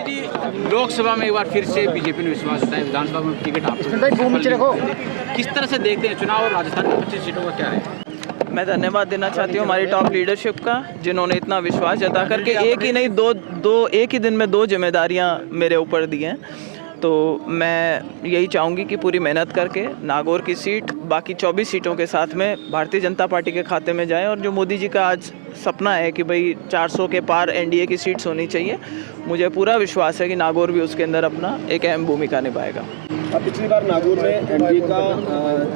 जी, लोकसभा में एक बार फिर से बीजेपी ने विश्वास जताया, विधानसभा में टिकट आपको किस तरह से देखते हैं चुनाव और राजस्थान की 25 सीटों का क्या है? मैं धन्यवाद देना चाहती हूँ हमारी टॉप लीडरशिप का, जिन्होंने इतना विश्वास जता करके एक ही नहीं एक ही दिन में 2 जिम्मेदारियाँ मेरे ऊपर दी हैं। तो मैं यही चाहूँगी कि पूरी मेहनत करके नागौर की सीट बाकी 24 सीटों के साथ में भारतीय जनता पार्टी के खाते में जाए, और जो मोदी जी का आज सपना है कि भाई 400 के पार एनडीए की सीट्स होनी चाहिए, मुझे पूरा विश्वास है कि नागौर भी उसके अंदर अपना एक अहम भूमिका निभाएगा। अब पिछली बार नागौर में एनडीए का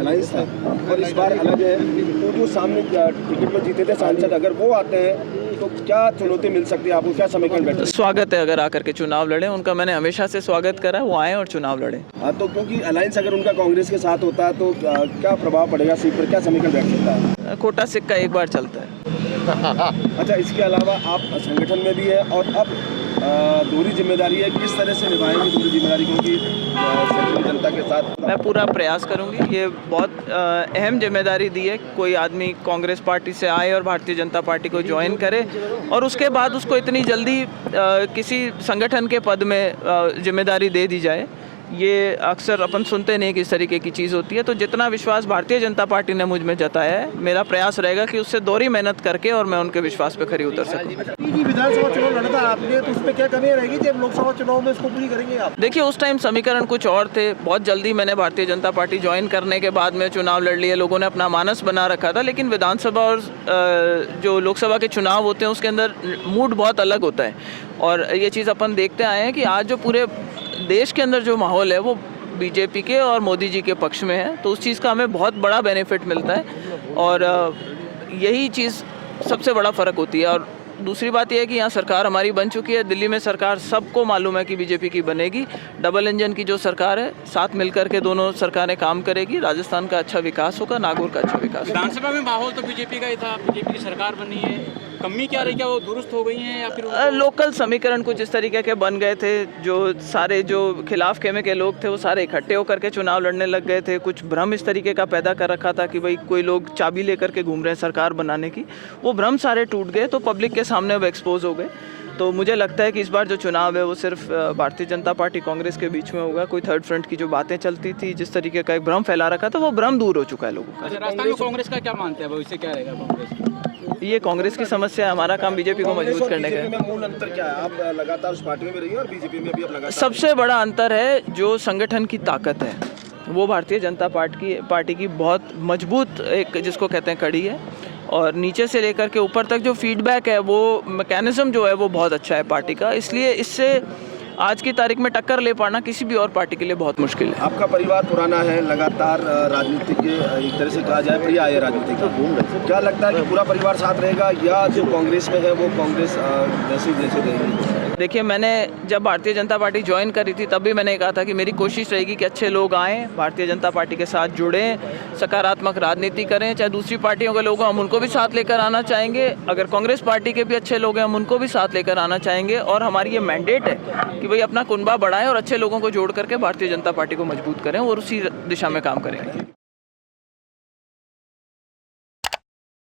अलायंस था और इस बार अलग है, तो जो सामने टिकट में जीते थे सांसद, अगर वो आते हैं तो क्या चुनौती मिल सकती है आपको, क्या समीकरण बैठे? स्वागत है अगर आकर के चुनाव लड़े, उनका मैंने हमेशा से स्वागत करा है, वो आए और चुनाव लड़े। हाँ, तो क्योंकि अलायंस अगर उनका कांग्रेस के साथ होता है तो क्या प्रभाव पड़ेगा सीट पर, क्या समीकरण बैठ सकता है? खोटा सिक्का एक बार चलता है। अच्छा, इसके अलावा आप संगठन में भी है और अब दूसरी जिम्मेदारी है, किस तरह से निभाएंगे दूसरी जिम्मेदारी, क्योंकि जनता के साथ? मैं पूरा प्रयास करूंगी, ये बहुत अहम जिम्मेदारी दी है। कोई आदमी कांग्रेस पार्टी से आए और भारतीय जनता पार्टी को ज्वाइन करे और उसके बाद उसको इतनी जल्दी किसी संगठन के पद में जिम्मेदारी दे दी जाए, ये अक्सर अपन सुनते नहीं कि इस तरीके की चीज़ होती है। तो जितना विश्वास भारतीय जनता पार्टी ने मुझ में जताया है, मेरा प्रयास रहेगा कि उससे दोहरी मेहनत करके और मैं उनके विश्वास पे खरी उतर सकूं। विधानसभा चुनाव लड़ा था आपने, तो उसमें क्या कमी रहेगी जब लोकसभा चुनाव में इसको पूरी करेंगे आप? देखिए, उस टाइम समीकरण कुछ और थे। बहुत जल्दी मैंने भारतीय जनता पार्टी ज्वाइन करने के बाद में चुनाव लड़ लिए, लोगों ने अपना मानस बना रखा था। लेकिन विधानसभा और जो लोकसभा के चुनाव होते हैं उसके अंदर मूड बहुत अलग होता है, और ये चीज़ अपन देखते आए हैं कि आज जो पूरे देश के अंदर जो माहौल है वो बीजेपी के और मोदी जी के पक्ष में है। तो उस चीज़ का हमें बहुत बड़ा बेनिफिट मिलता है, और यही चीज़ सबसे बड़ा फ़र्क होती है। और दूसरी बात यह है कि यहाँ सरकार हमारी बन चुकी है। दिल्ली में सरकार सबको मालूम है कि बीजेपी की बनेगी। डबल इंजन की जो सरकार है, साथ मिलकर के दोनों सरकारें काम करेगी। राजस्थान का अच्छा विकास होगा, नागौर का अच्छा विकास होगा। विधानसभा में माहौल तो बीजेपी का ही था, बीजेपी की सरकार बनी है, कमी क्या रही, क्या वो दुरुस्त हो गई हैं या फिर लोकल समीकरण कुछ इस तरीके के बन गए थे, जो सारे जो खिलाफ खेमे के लोग थे वो सारे इकट्ठे होकर के चुनाव लड़ने लग गए थे। कुछ भ्रम इस तरीके का पैदा कर रखा था कि भाई कोई लोग चाबी लेकर के घूम रहे हैं सरकार बनाने की, वो भ्रम सारे टूट गए, तो पब्लिक के सामने वो एक्सपोज हो गए। तो मुझे लगता है कि इस बार जो चुनाव है वो सिर्फ भारतीय जनता पार्टी कांग्रेस के बीच में होगा। कोई थर्ड फ्रंट की जो बातें चलती थी, जिस तरीके का एक भ्रम फैला रखा था, वो भ्रम दूर हो चुका है लोगों का। राजस्थान में कांग्रेस का क्या मानते हैं, भविष्य क्या रहेगा कांग्रेस? ये कांग्रेस की समस्या है, हमारा काम बीजेपी को मजबूत करने का है। मूल अंतर क्या है? आप लगातार उस पार्टी में भी रही और बीजेपी में भी आप लगातार। सबसे बड़ा अंतर है जो संगठन की ताकत है, वो भारतीय जनता पार्टी की बहुत मजबूत एक जिसको कहते हैं कड़ी है, और नीचे से लेकर के ऊपर तक जो फीडबैक है, वो मैकेनिज्म जो है वो बहुत अच्छा है पार्टी का। इसलिए इससे आज की तारीख में टक्कर ले पाना किसी भी और पार्टी के लिए बहुत मुश्किल है। आपका परिवार पुराना है, लगातार राजनीति के एक तरह से कहा जाए प्रिय है राजनीति का, क्या लगता है कि पूरा परिवार साथ रहेगा या जो कांग्रेस में है वो कांग्रेस जैसे रहेगी? देखिए, मैंने जब भारतीय जनता पार्टी ज्वाइन करी थी तब भी मैंने कहा था कि मेरी कोशिश रहेगी कि अच्छे लोग आएँ, भारतीय जनता पार्टी के साथ जुड़ें, सकारात्मक राजनीति करें। चाहे दूसरी पार्टियों के लोग हैं, हम उनको भी साथ लेकर आना चाहेंगे। अगर कांग्रेस पार्टी के भी अच्छे लोग हैं, हम उनको भी साथ लेकर आना चाहेंगे। और हमारी ये मैंडेट है कि भाई अपना कुनबा बढ़ाएं और अच्छे लोगों को जोड़ करके भारतीय जनता पार्टी को मजबूत करें, और उसी दिशा में काम करेंगे।